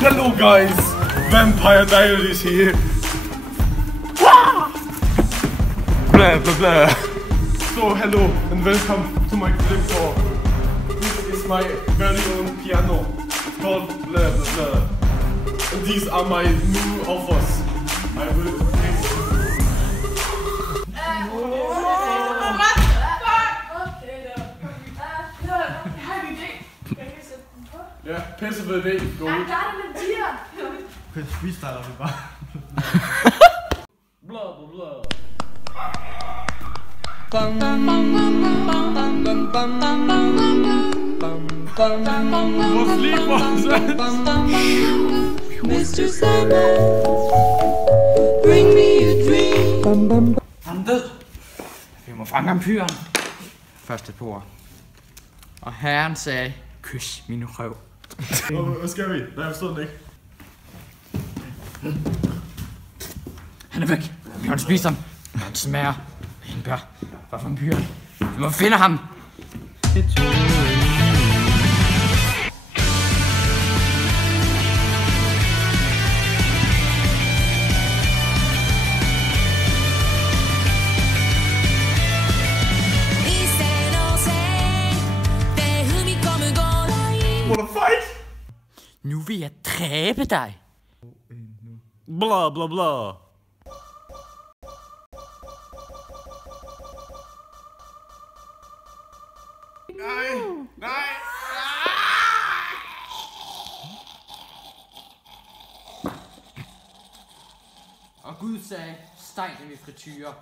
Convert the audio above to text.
Hello guys, Vampire Diaries here. Blah blah blah. So hello and welcome to my flip tour. This is my very own piano. It's called blah blah blah. And these are my new offers. I will. Ja, pisse ved det. Gå ud. Jeg gør det med dyr. Pisse, vi starter vi bare. Blah blah blah. Hvor slipper Mr. Sandman, bring me a dream. Han er død. Vi må fange vampyren. Første på ord. Og herren sagde, kys min røv. Hvad skal vi? Nej, jeg forstod den ikke. Han er væk. Vi har spist ham. Han smager. Hindbær. For vampyren. Vi må finde ham. Wanna fight? Nu vil jeg dræbe dig. Blah blah blah. Nej, nej. Og Gud sagde, steg dem i frityre.